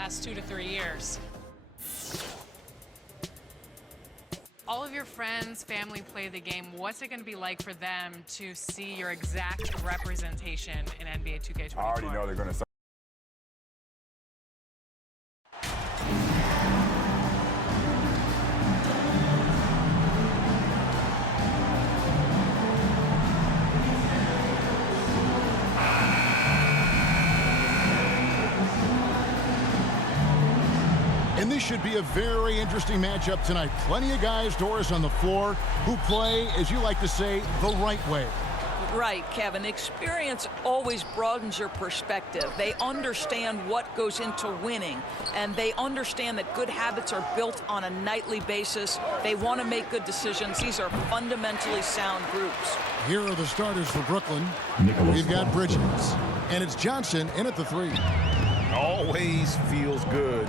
last 2 to 3 years. All of your friends, family play the game. What's it going to be like for them to see your exact representation in NBA 2K24? I already know they're going to. And this should be a very interesting matchup tonight. Plenty of guys, Doris, on the floor who play, as you like to say, the right way. Right, Kevin. Experience always broadens your perspective. They understand what goes into winning, and they understand that good habits are built on a nightly basis. They want to make good decisions. These are fundamentally sound groups. Here are the starters for Brooklyn. We've got Bridges, and it's Johnson in at the three. Always feels good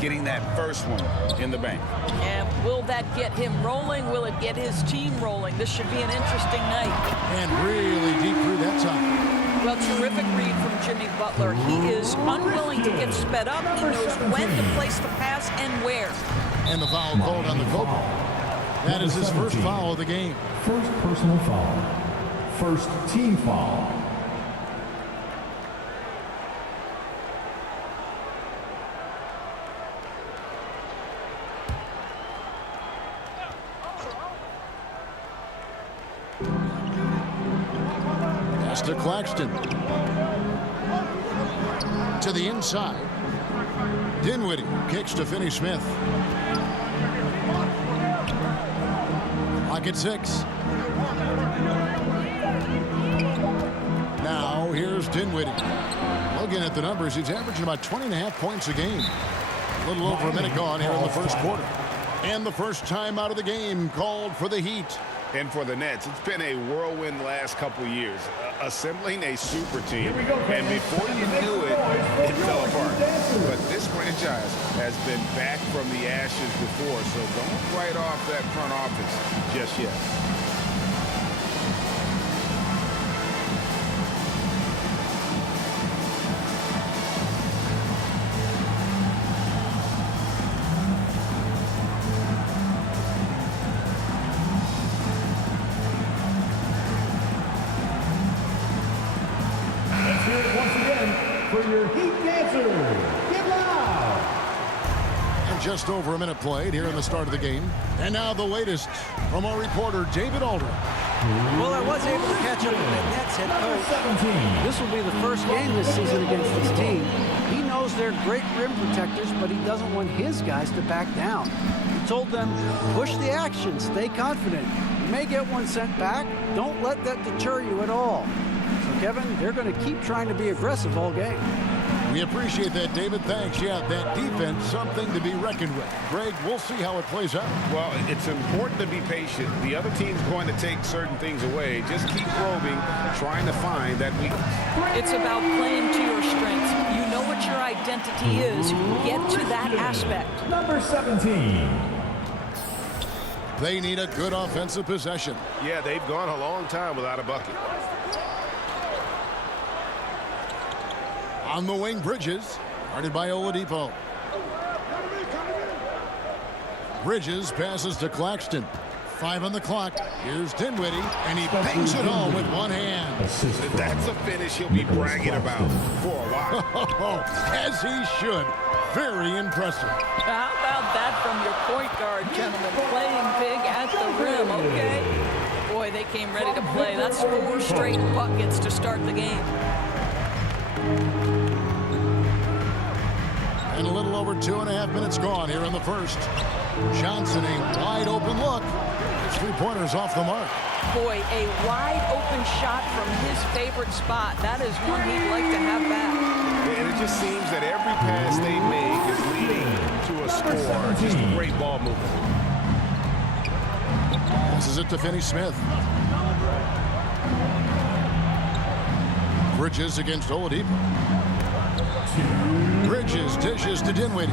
getting that first one in the bank. And will that get him rolling? Will it get his team rolling? This should be an interesting night. And really deep through that time. Well, terrific read from Jimmy Butler. He is unwilling to get sped up. He knows when to place the pass and where. And the foul called on the Kobe. That is his first foul of the game. First personal foul. First team foul. To Claxton. To the inside. Dinwiddie kicks to Finney-Smith. Clock at 6. Now here's Dinwiddie. Looking at the numbers, he's averaging about 20.5 points a game. A little over a minute gone here in the first quarter. And the first time out of the game called for the Heat. And for the Nets, it's been a whirlwind last couple years, assembling a super team. And before you knew it, it fell apart. But this franchise has been back from the ashes before, so don't write off that front office just yet. Just over a minute played here in the start of the game. And now the latest from our reporter, David Aldridge. Well, I was able to catch up with the Nets head coach. This will be the first game this season against this team. He knows they're great rim protectors, but he doesn't want his guys to back down. He told them, push the action, stay confident. You may get one sent back. Don't let that deter you at all. So, Kevin, they're going to keep trying to be aggressive all game. We appreciate that, David. Thanks. Yeah, that defense, something to be reckoned with. Greg, we'll see how it plays out. Well, it's important to be patient. The other team's going to take certain things away. Just keep probing, trying to find that weakness. It's about playing to your strengths. You know what your identity is. Get to that aspect. Number 17. They need a good offensive possession. Yeah, they've gone a long time without a bucket. On the wing, Bridges, guarded by Oladipo. Bridges passes to Claxton. 5 on the clock. Here's Dinwiddie, and he bangs it home with one hand. That's a finish he'll be bragging about for a while. As he should. Very impressive. How about that from your point guard, gentlemen? Playing big at the rim, okay? Boy, they came ready to play. That's 4 straight buckets to start the game. And a little over 2.5 minutes gone here in the first. Johnson, a wide open look. His three-pointer's off the mark. Boy, a wide open shot from his favorite spot. That is one he'd like to have back. And it just seems that every pass they make is leading to a score. Just a great ball movement. Passes it to Finney-Smith. Bridges against Oladipo. Bridges dishes to Dinwiddie.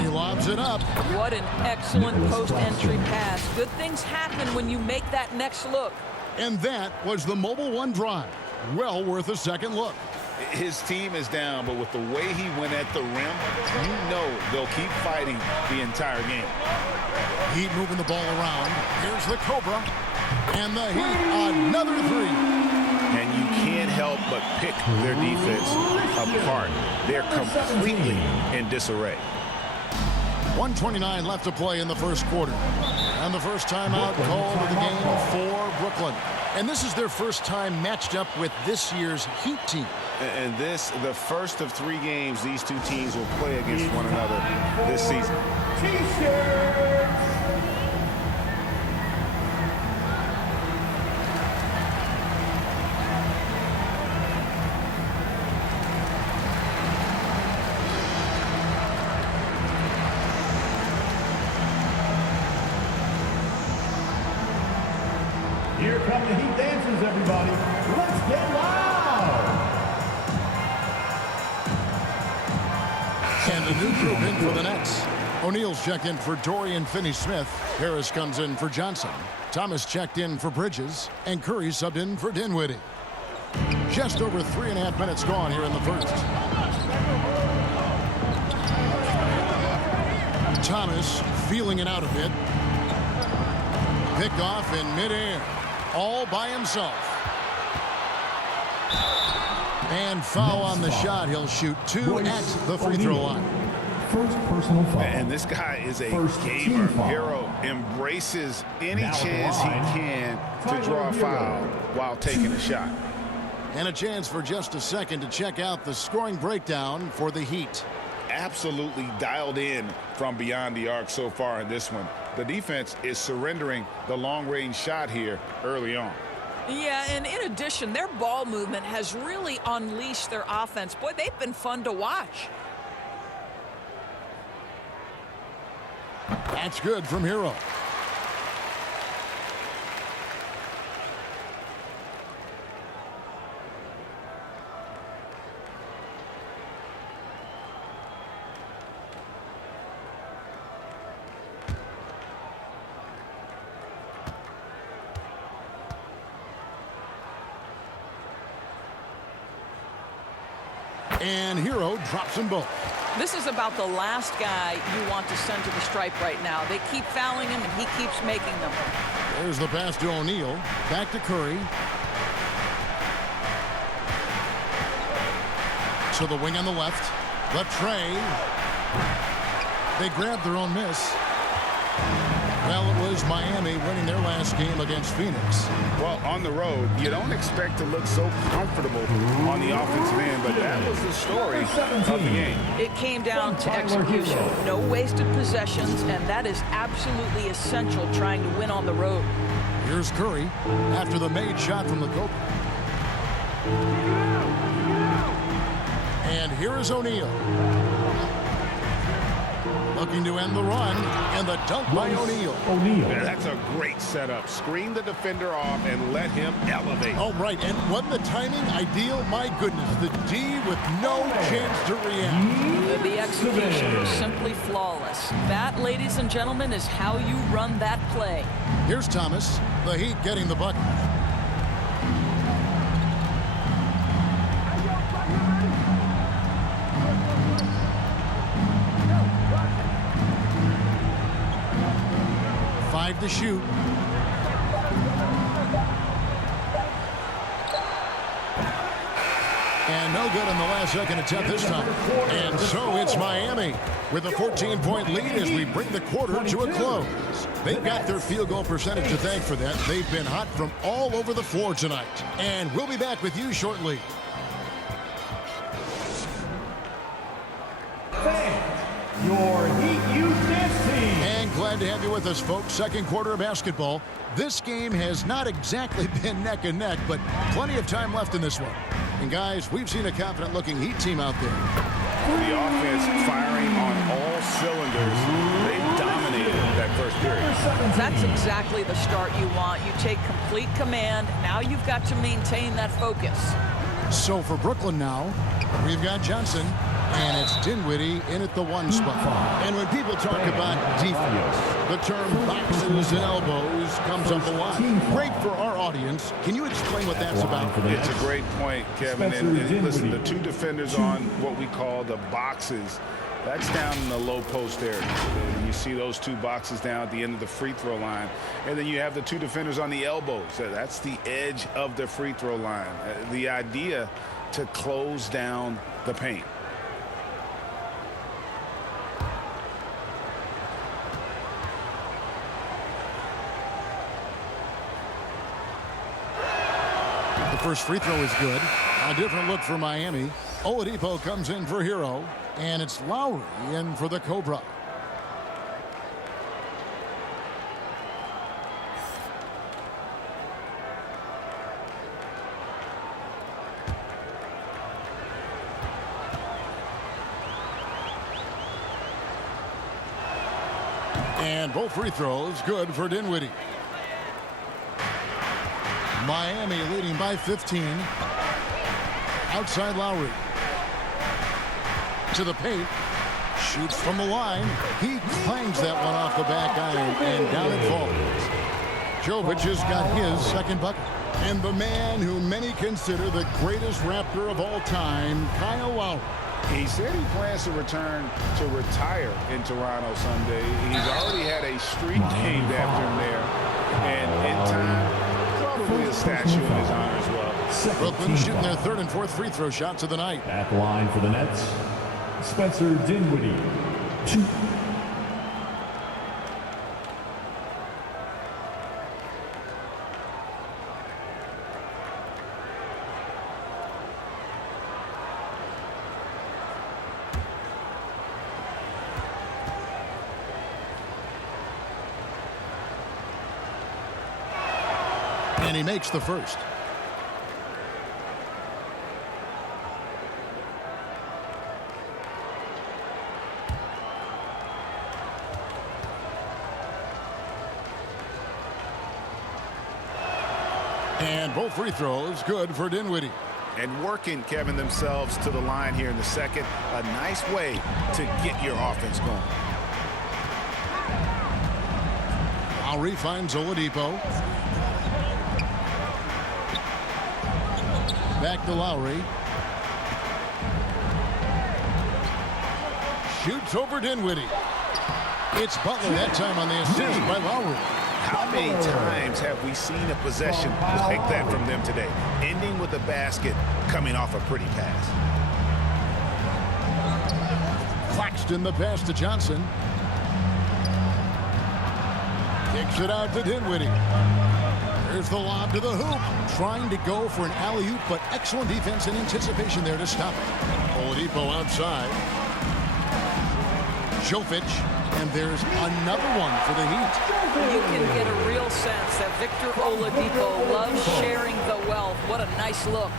He lobs it up. What an excellent post-entry pass. Good things happen when you make that next look. And that was the Mobile One drive. Well worth a second look. His team is down, but with the way he went at the rim, you know they'll keep fighting the entire game. Heat moving the ball around. Here's the Cobra. And the Heat, another three. And you can't help but pick their defense apart. They're completely in disarray. 1:29 left to play in the first quarter. And the first timeout called of the game for Brooklyn. And this is their first time matched up with this year's Heat team. And this, the first of 3 games these two teams will play against one another this season. T-shirts. Here come the Heat dancers, everybody. Let's get loud. And a new group in for the Nets. O'Neal's checked in for Dorian Finney-Smith. Harris comes in for Johnson. Thomas checked in for Bridges. And Curry subbed in for Dinwiddie. Just over 3.5 minutes gone here in the first. Thomas feeling it out a bit. Picked off in midair. All by himself. And foul on the shot. He'll shoot 2 at the free throw line. First personal foul. And this guy is a gamer. Hero embraces any chance he can to draw a foul while taking a shot. And a chance for just a second to check out the scoring breakdown for the Heat. Absolutely dialed in from beyond the arc so far in this one. The defense is surrendering the long-range shot here early on. Yeah, and in addition, their ball movement has really unleashed their offense. Boy, they've been fun to watch. That's good from Hero. And Hero drops them both. This is about the last guy you want to send to the stripe right now. They keep fouling him, and he keeps making them. There's the pass to O'Neal. Back to Curry. To the wing on the left. The tray. They grabbed their own miss. Well, it was Miami winning their last game against Phoenix. Well, on the road, you don't expect to look so comfortable on the offensive end, but that was the story of the game. It came down to execution. No wasted possessions, and that is absolutely essential trying to win on the road. Here's Curry after the made shot from the Cobra. And here is O'Neal. Looking to end the run, and the dunk by O'Neal. Yeah, that's a great setup. Screen the defender off and let him elevate. Oh, right, and wasn't the timing ideal? My goodness, the D with no chance to react. The execution was simply flawless. That, ladies and gentlemen, is how you run that play. Here's Thomas, the Heat getting the bucket. To shoot. And no good on the last second attempt this time. And so it's Miami with a 14-point lead as we bring the quarter to a close. They've got their field goal percentage to thank for that. They've been hot from all over the floor tonight. And we'll be back with you shortly. Your Heat Youth Dance Team. And glad to have you with us, folks. Second quarter of basketball. This game has not exactly been neck and neck, but plenty of time left in this one. And guys, we've seen a confident-looking Heat team out there. The offense firing on all cylinders. They dominated that first period. That's exactly the start you want. You take complete command. Now you've got to maintain that focus. So for Brooklyn now, we've got Johnson. And it's Dinwiddie in at the 1 spot. And when people talk about defense, the term boxes and elbows comes up a lot. Great for our audience. Can you explain what that's about? It's a great point, Kevin. And listen, the 2 defenders on what we call the boxes, that's down in the low post area. And you see those 2 boxes down at the end of the free throw line. And then you have the 2 defenders on the elbows. That's the edge of the free throw line. The idea to close down the paint. The first free throw is good. A different look for Miami. Oladipo comes in for Hero. And it's Lowry in for the Cobra. And both free throws good for Dinwiddie. Miami leading by 15. Outside Lowry. To the paint. Shoots from the line. He clangs that one off the back iron and down it falls. Jovic has got his second bucket. And the man who many consider the greatest Raptor of all time, Kyle Lowry. He said he plans to return to retire in Toronto someday. He's already had a streak named after him there. And in time, probably a statue in his honor as well. Brooklyn shooting their 3rd and 4th free throw shots of the night. At the line for the Nets, Spencer Dinwiddie, 2. And he makes the first. And both free throws good for Dinwiddie. And working, Kevin, themselves to the line here in the second. A nice way to get your offense going. Lowry finds Oladipo. Back to Lowry. Shoots over Dinwiddie. It's Butler that time on the assist by Lowry. How many times have we seen a possession like that from them today? Ending with a basket, coming off a pretty pass. Claxton the pass to Johnson. Kicks it out to Dinwiddie. There's the lob to the hoop. Trying to go for an alley-oop, but excellent defense and anticipation there to stop it. Oladipo outside. Jovic, and there's another one for the Heat. You can get a real sense that Victor Oladipo loves sharing the wealth. What a nice look.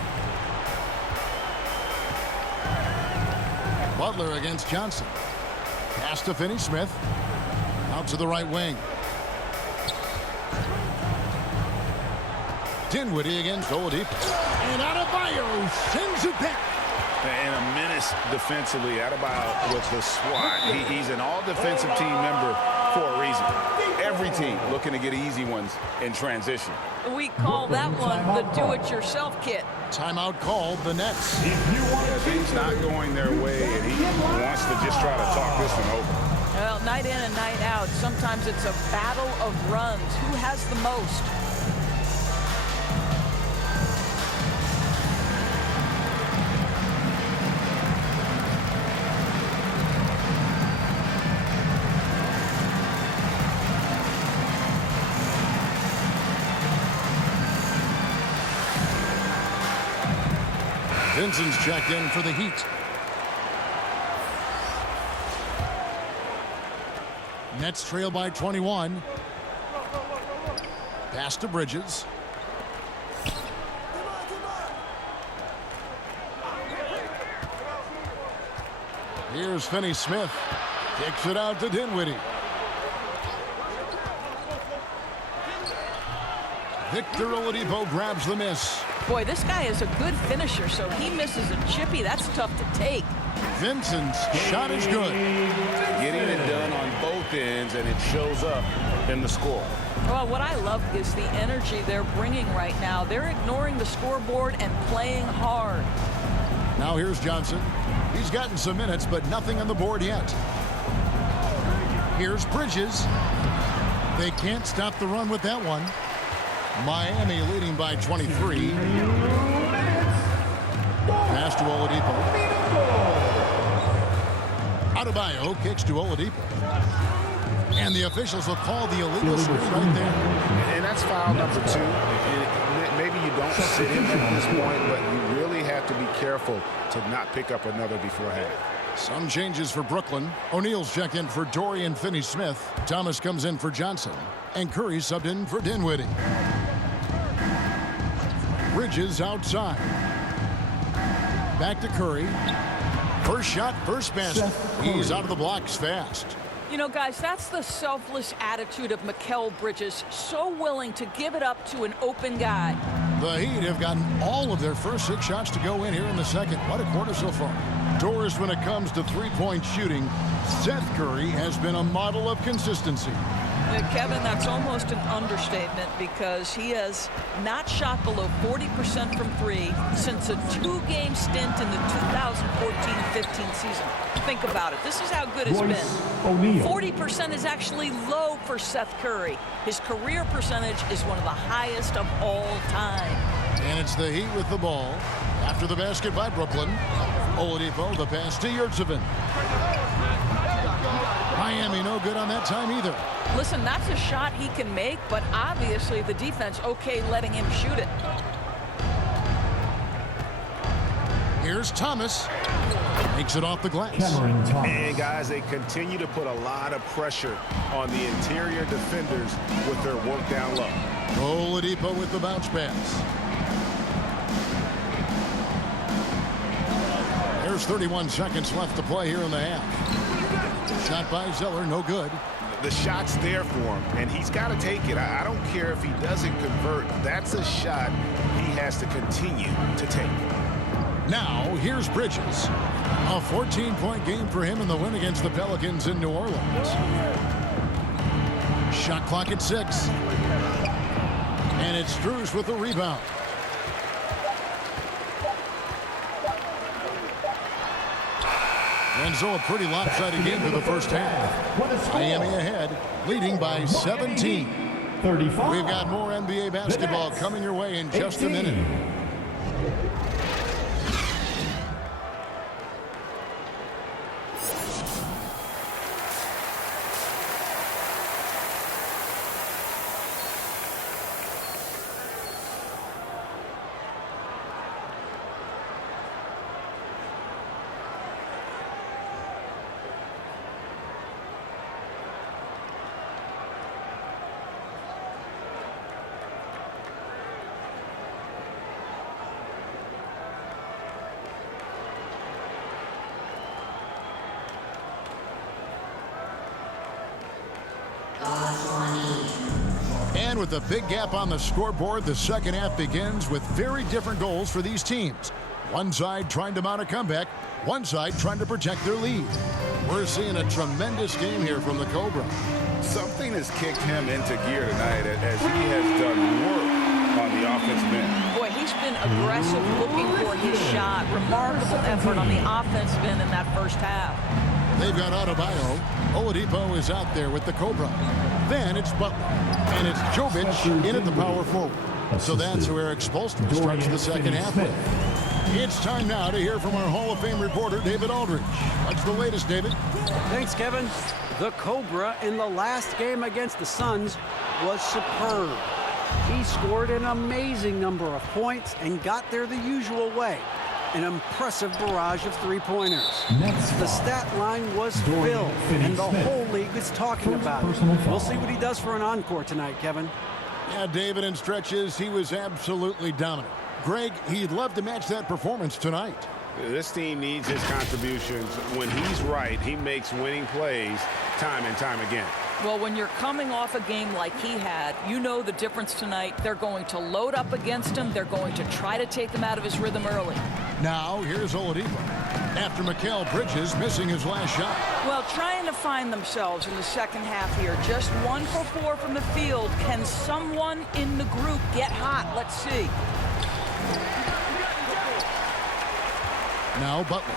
Butler against Johnson. Pass to Finney-Smith. Out to the right wing. Dinwiddie against Oladipo. And Adebayo sends it back. And a menace defensively. Adebayo with the swat. He's an all-defensive team member for a reason. Every team looking to get easy ones in transition. We call that one the do-it-yourself kit. Timeout called the Nets. Things not going their way, and he wants to just try to talk this one over. Well, night in and night out, sometimes it's a battle of runs. Who has the most? Vincent's checked in for the Heat. Nets trail by 21. Pass to Bridges. Here's Finney-Smith. Kicks it out to Dinwiddie. Victor Oladipo grabs the miss. Boy, this guy is a good finisher, so he misses a chippy. That's tough to take. Vincent's shot is good. Getting it done on both ends, and it shows up in the score. Well, what I love is the energy they're bringing right now. They're ignoring the scoreboard and playing hard. Now here's Johnson. He's gotten some minutes, but nothing on the board yet. Here's Bridges. They can't stop the run with that one. Miami leading by 23. Pass to Oladipo. Adebayo kicks to Oladipo. And the officials will call the illegal screen right there. And that's foul number 2. And maybe you don't sit him at this point, but you really have to be careful to not pick up another before half. Some changes for Brooklyn. O'Neal's checked in for Dorian Finney-Smith. Thomas comes in for Johnson. And Curry subbed in for Dinwiddie. Bridges outside. Back to Curry. First shot, first basket. He's out of the blocks fast. You know, guys, that's the selfless attitude of Mikal Bridges. So willing to give it up to an open guy. The Heat have gotten all of their first 6 shots to go in here in the second. What a quarter so far. Doris, when it comes to three-point shooting, Seth Curry has been a model of consistency. Kevin, that's almost an understatement because he has not shot below 40% from 3 since a 2-game stint in the 2014-15 season. Think about it. This is how good it's been. 40% is actually low for Seth Curry. His career percentage is one of the highest of all time. And it's the Heat with the ball. After the basket by Brooklyn. Oladipo, the pass to Yurtseven. Miami no good on that time either. Listen, that's a shot he can make, but obviously the defense okay letting him shoot it. Here's Thomas. Makes it off the glass. And guys, they continue to put a lot of pressure on the interior defenders with their work down low. Oladipo with the bounce pass. There's 31 seconds left to play here in the half. Shot by Zeller, no good. The shot's there for him, and he's got to take it. I don't care if he doesn't convert. That's a shot he has to continue to take. Now, here's Bridges. A 14-point game for him in the win against the Pelicans in New Orleans. Shot clock at 6. And it's Strus with the rebound. And so a pretty lopsided game for the first half. Miami ahead, leading by 17. 35. We've got more NBA basketball coming your way in just a minute. And with a big gap on the scoreboard, the second half begins with very different goals for these teams. One side trying to mount a comeback, one side trying to protect their lead. We're seeing a tremendous game here from the Cobra. Something has kicked him into gear tonight as he has done work on the offensive end. Boy, he's been aggressive looking for his shot. Remarkable effort on the offensive end in that first half. They've got Adebayo. Oladipo is out there with the Cobra. Then it's Butler. And it's Jovic in at the power forward. So that's who Eric Spoelstra starts the second half with. It's time now to hear from our Hall of Fame reporter, David Aldridge. What's the latest, David? Thanks, Kevin. The Cobra in the last game against the Suns was superb. He scored an amazing number of points and got there the usual way. An impressive barrage of three-pointers. The stat line was filled, and the whole league is talking about it. We'll see what he does for an encore tonight, Kevin. Yeah, David, in stretches, he was absolutely dominant. Greg, he'd love to match that performance tonight. This team needs his contributions. When he's right, he makes winning plays time and time again. Well, when you're coming off a game like he had, you know the difference tonight. They're going to load up against him. They're going to try to take him out of his rhythm early. Now, here's Oladipo. After Mikal Bridges missing his last shot. Well, trying to find themselves in the second half here. Just 1 for 4 from the field. Can someone in the group get hot? Let's see. Now Butler.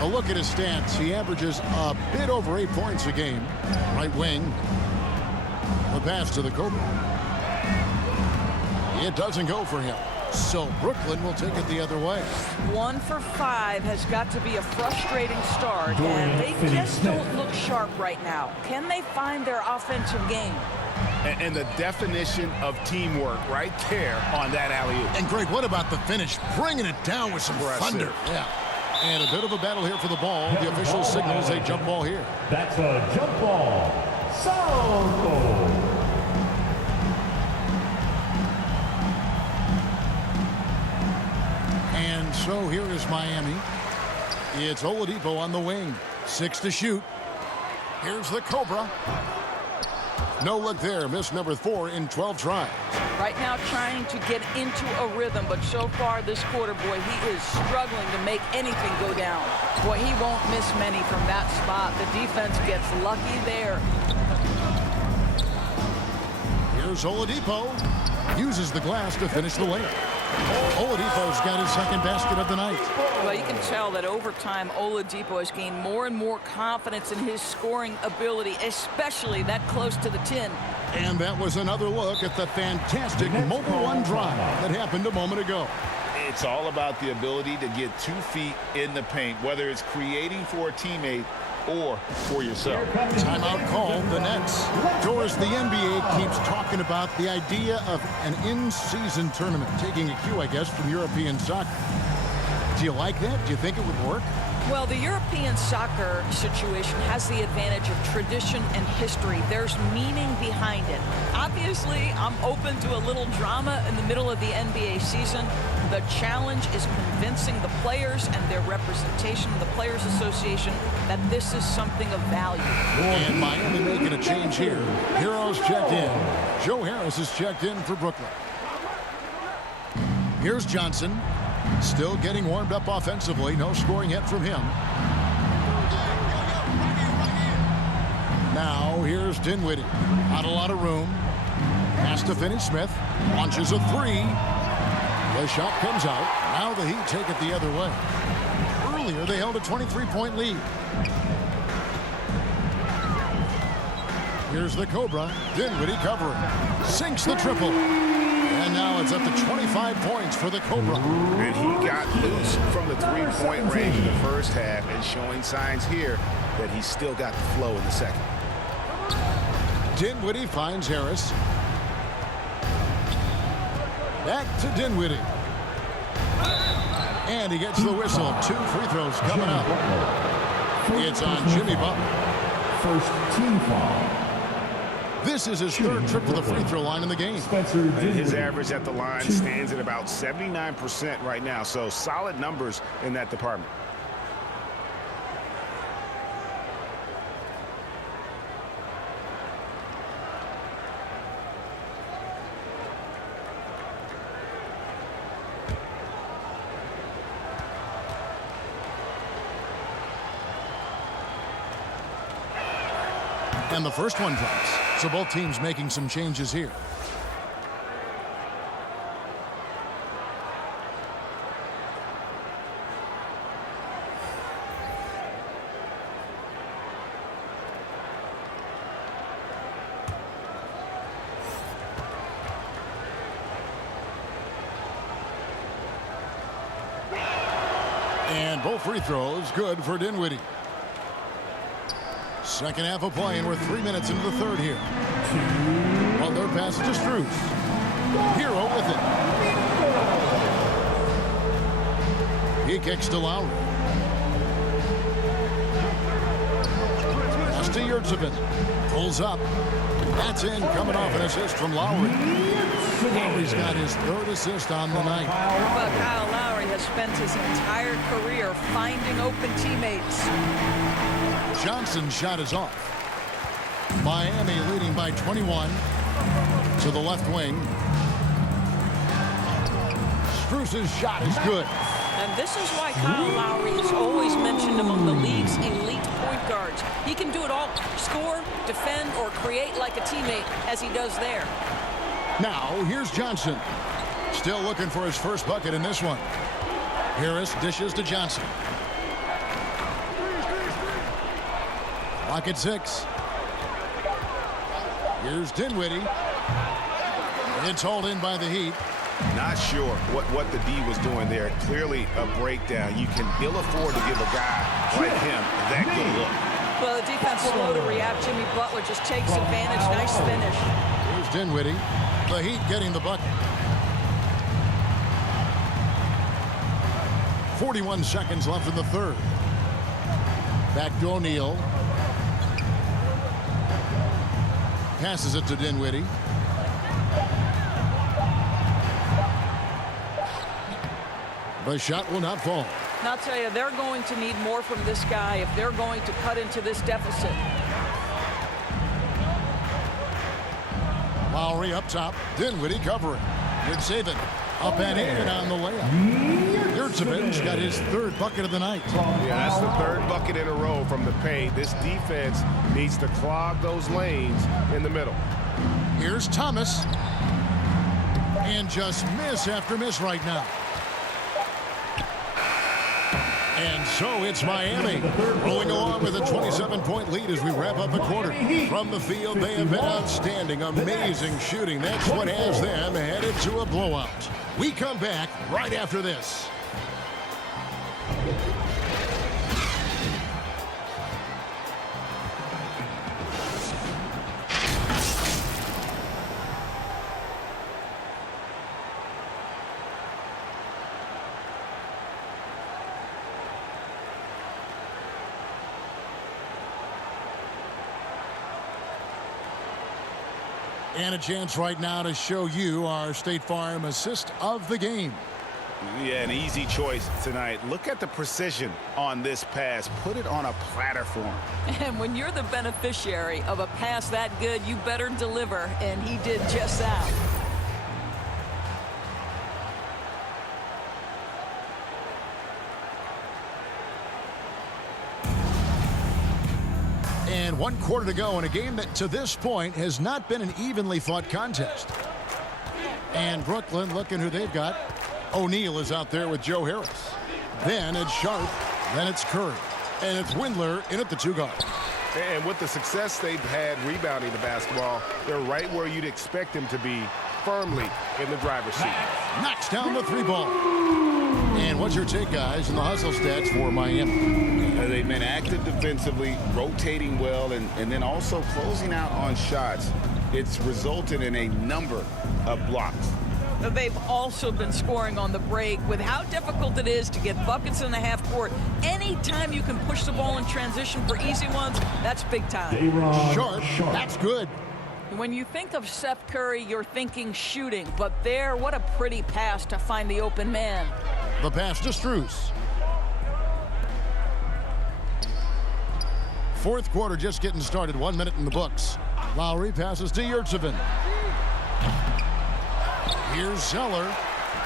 A look at his stats. He averages a bit over 8 points a game. Right wing. The pass to the Cobra. It doesn't go for him. So Brooklyn will take it the other way. 1 for 5 has got to be a frustrating start, and they just don't look sharp right now. Can they find their offensive game? And the definition of teamwork right there on that alley-oop. And Greg, what about the finish? Bringing it down with some thunder. Yeah. And a bit of a battle here for the ball. The official signals a jump ball here. That's a jump ball. Salvo. And so here is Miami. It's Oladipo on the wing. 6 to shoot. Here's the Cobra. No look there. Miss number 4 in 12 tries. Right now trying to get into a rhythm, but so far this quarter, boy, he is struggling to make anything go down. Boy, he won't miss many from that spot. The defense gets lucky there. Here's Oladipo. Uses the glass to finish the layup. Oladipo's got his second basket of the night. Well, you can tell that over time, Oladipo has gained more and more confidence in his scoring ability, especially that close to the 10. And that was another look at the fantastic mobile one drive that happened a moment ago. It's all about the ability to get 2 feet in the paint, whether it's creating for a teammate or for yourself. Timeout called. The Nets. Doris, the NBA keeps talking about the idea of an in-season tournament, taking a cue, I guess, from European soccer. Do you like that? Do you think it would work? Well, the European soccer situation has the advantage of tradition and history. There's meaning behind it. Obviously, I'm open to a little drama in the middle of the NBA season. The challenge is convincing the players and their representation of the Players Association that this is something of value. And Miami making a change here. Heroes checked in. Joe Harris is checked in for Brooklyn. Here's Johnson. Still getting warmed up offensively. No scoring yet from him. Now here's Dinwiddie. Not a lot of room. Has to finish Smith. Launches a 3. The shot comes out. Now the Heat take it the other way. Earlier they held a 23-point lead. Here's the Cobra. Dinwiddie covering. Sinks the triple. And now it's up to 25 points for the Cobra. And he got loose from the 3-point range in the first half and showing signs here that he's still got the flow in the second. Dinwiddie finds Harris. Back to Dinwiddie. And he gets the whistle. 2 free throws coming up. It's on Jimmy Butler. First team foul. This is his 3rd trip to the free throw line in the game. And his average at the line stands at about 79% right now, so solid numbers in that department. And the first one drops. So both teams making some changes here. And both free throws good for Dinwiddie. Second half of play, and we're 3 minutes into the third here. Butler passes to Strus. Hero with it. He kicks to Lowry. Pass to Yurtseven. Pulls up. That's in, coming off an assist from Lowry. Lowry's got his 3rd assist on the night. But Kyle Lowry has spent his entire career finding open teammates. Johnson's shot is off. Miami leading by 21 to the left wing. Strus's shot is good. And this is why Kyle Lowry is always mentioned among the league's elite point guards. He can do it all: score, defend, or create like a teammate, as he does there. Now, here's Johnson. Still looking for his first bucket in this one. Harris dishes to Johnson. Clock at 6. Here's Dinwiddie. It's hauled in by the Heat. Not sure what the D was doing there. Clearly a breakdown. You can ill afford to give a guy like him that good look. Well, the defense slow to react. Jimmy Butler just takes advantage. Nice finish. Here's Dinwiddie. The Heat getting the bucket. 41 seconds left in the third. Back to O'Neal. Passes it to Dinwiddie. The shot will not fall. And I'll tell you, they're going to need more from this guy if they're going to cut into this deficit. Lowry up top. Dinwiddie covering. With Saban. Up and in on the layup. Yurtseven's got his third bucket of the night. Yeah, that's the third bucket in a row from the paint. This defense needs to clog those lanes in the middle. Here's Thomas. And just miss after miss right now. And so it's Miami rolling along with a 27-point lead as we wrap up the quarter. From the field, they have been outstanding. Amazing shooting. That's what has them headed to a blowout. We come back right after this. And a chance right now to show you our State Farm assist of the game. Yeah, an easy choice tonight. Look at the precision on this pass. Put it on a platter for him. And when you're the beneficiary of a pass that good, you better deliver, and he did just that. And 1 quarter to go in a game that to this point has not been an evenly fought contest. And Brooklyn looking who they've got. O'Neal is out there with Joe Harris. Then it's Sharp. Then it's Curry. And it's Windler in at the 2 guard. And with the success they've had rebounding the basketball, they're right where you'd expect them to be, firmly in the driver's seat. Knocks down the 3 ball. And what's your take, guys, in the hustle stats for Miami? They've been active defensively, rotating well, and then also closing out on shots. It's resulted in a number of blocks. They've also been scoring on the break. With how difficult it is to get buckets in the half court, anytime you can push the ball in transition for easy ones, that's big time. Sharp. That's good. When you think of Seth Curry, you're thinking shooting. But there, what a pretty pass to find the open man. The pass to Strus. Fourth quarter just getting started. 1 minute in the books. Lowry passes to Yurtseven. Here's Zeller.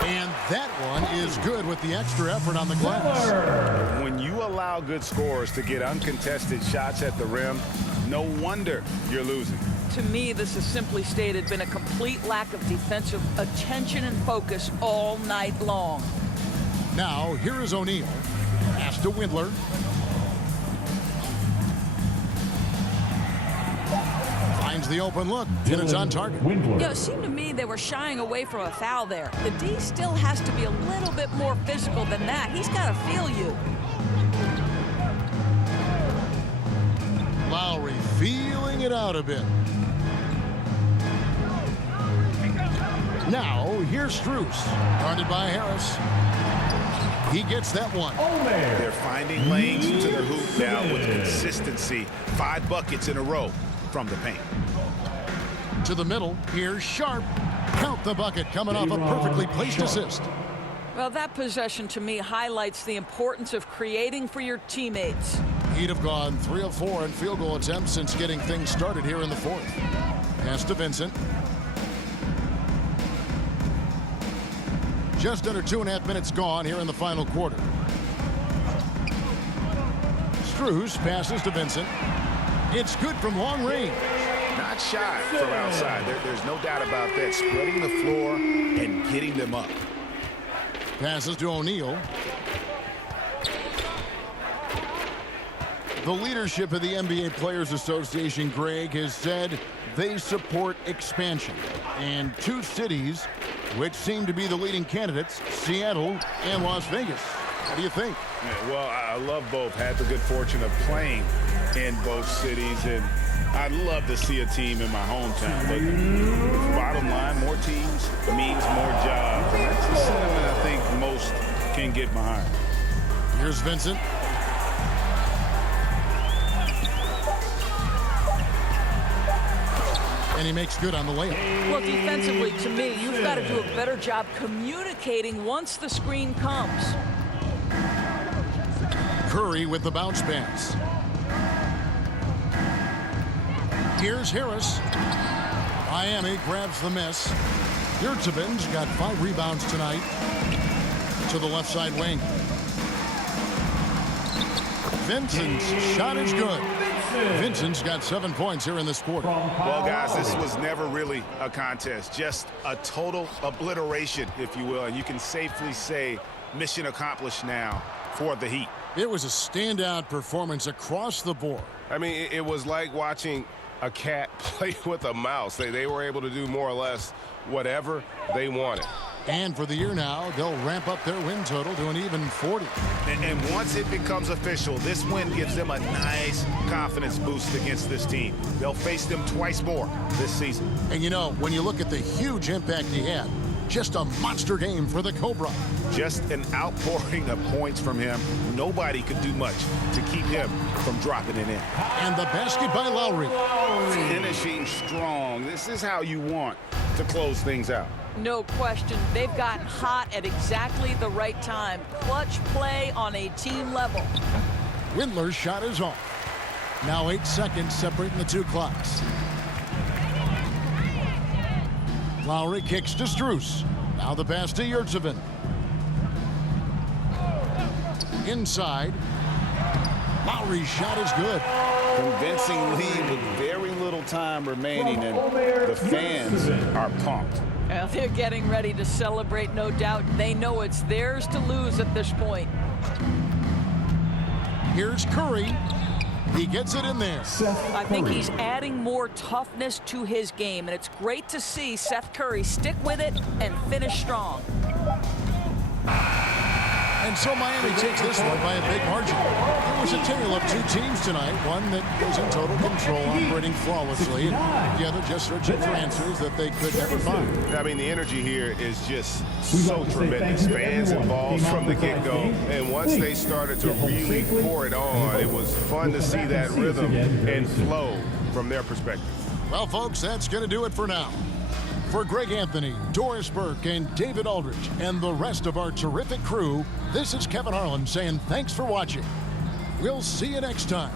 And that one is good with the extra effort on the glass. When you allow good scorers to get uncontested shots at the rim, no wonder you're losing. To me, this is simply stated been a complete lack of defensive attention and focus all night long. Now, here is O'Neal. Pass to Windler. Finds the open look, and it's on target. You know, it seemed to me they were shying away from a foul there. The D still has to be a little bit more physical than that. He's got to feel you. Lowry feeling it out a bit. Now, here's Strus. Guarded by Harris. He gets that one. They're finding lanes to the hoop now with consistency. 5 buckets in a row from the paint. To the middle. Here's Sharp. Count the bucket coming off a perfectly placed assist. Well, that possession to me highlights the importance of creating for your teammates. He'd have gone 3 of 4 in field goal attempts since getting things started here in the fourth. Pass to Vincent. Just under 2.5 minutes gone here in the final quarter. Strus passes to Vincent. It's good from long range. Not shy from outside. There's no doubt about that. Spreading the floor and getting them up. Passes to O'Neal. The leadership of the NBA Players Association, Greg, has said they support expansion. And two cities which seem to be the leading candidates, Seattle and Las Vegas. What do you think? Yeah, well, I love both. Had the good fortune of playing in both cities, and I'd love to see a team in my hometown. But bottom line, more teams means more jobs. And that's a sentiment I think most can get behind. Here's Vincent. And he makes good on the layup. Well, defensively, to me, you've got to do a better job communicating once the screen comes. Curry with the bounce pass. Here's Harris. Miami grabs the miss. Yurtseven's got 5 rebounds tonight. To the left side wing. Vincent's shot is good. Vincent's got 7 points here in this quarter. Well, guys, this was never really a contest. Just a total obliteration, if you will. And you can safely say mission accomplished now for the Heat. It was a standout performance across the board. I mean, it was like watching a cat play with a mouse. They were able to do more or less whatever they wanted. And for the year now, they'll ramp up their win total to an even 40. And once it becomes official, this win gives them a nice confidence boost against this team. They'll face them twice more this season. And you know, when you look at the huge impact he had, just a monster game for the Cobra. Just an outpouring of points from him. Nobody could do much to keep him from dropping it in. And the basket by Lowry. Finishing strong. This is how you want to close things out. No question. They've gotten hot at exactly the right time. Clutch play on a team level. Windler's shot is off. Now 8 seconds separating the two clocks. Lowry kicks to Strus. Now the pass to Yurtseven. Inside. Lowry's shot is good. Convincing lead with very little time remaining, and the fans are pumped. Well, they're getting ready to celebrate, no doubt. They know it's theirs to lose at this point. Here's Curry. He gets it in there. I think he's adding more toughness to his game, and it's great to see Seth Curry stick with it and finish strong. And so Miami takes this one by a big margin. It was a tale of two teams tonight, one that was in total control, operating flawlessly, and the other just searching for answers that they could never find. I mean, the energy here is just so tremendous. Fans involved from the get-go, and once they started to really pour it on, it was fun to see that rhythm and flow from their perspective. Well, folks, that's going to do it for now. For Greg Anthony, Doris Burke, and David Aldridge, and the rest of our terrific crew, this is Kevin Harlan saying thanks for watching. We'll see you next time.